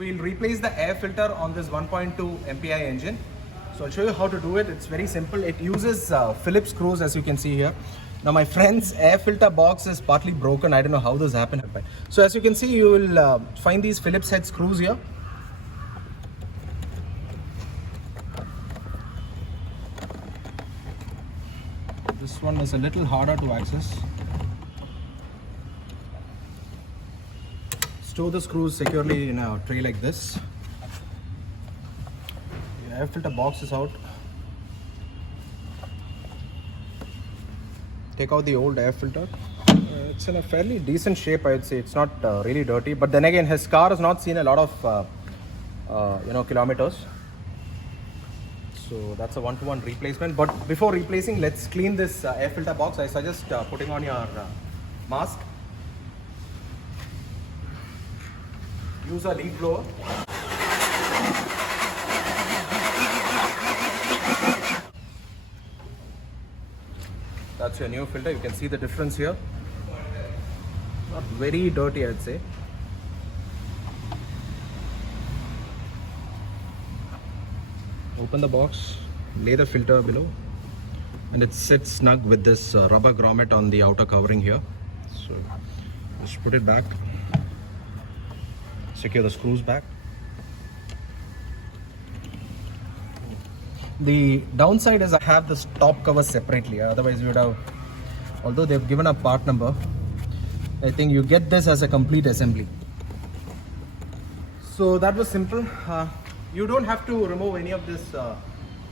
We'll replace the air filter on this 1.2 MPI engine. So I'll show you how to do it. It's very simple. It uses Phillips screws, as you can see here. Now my friend's air filter box is partly broken. I don't know how this happened. So as you can see, you will find these Phillips head screws here. This one is a little harder to access. Store the screws securely in a tray like this. The air filter box is out. Take out the old air filter. It's in a fairly decent shape, I would say. It's not really dirty, but then again, his car has not seen a lot of kilometers. So that's a one-to-one replacement. But before replacing, let's clean this air filter box. I suggest putting on your mask. Use a leaf blower. That's your new filter. You can see the difference here. Not very dirty, I'd say. Open the box, lay the filter below, and it sits snug with this rubber grommet on the outer covering here. So just put it back, secure the screws back. The downside is I have this top cover separately, otherwise you would have, although they've given a part number, I think you get this as a complete assembly. So that was simple. You don't have to remove any of this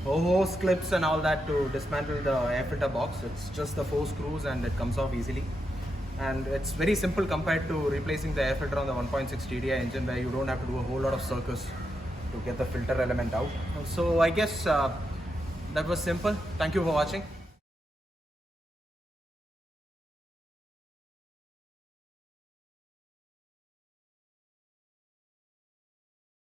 hose clips and all that to dismantle the air filter box. It's just the 4 screws and it comes off easily. And it's very simple compared to replacing the air filter on the 1.6 TDI engine, where you don't have to do a whole lot of circus to get the filter element out. So I guess that was simple. Thank you for watching.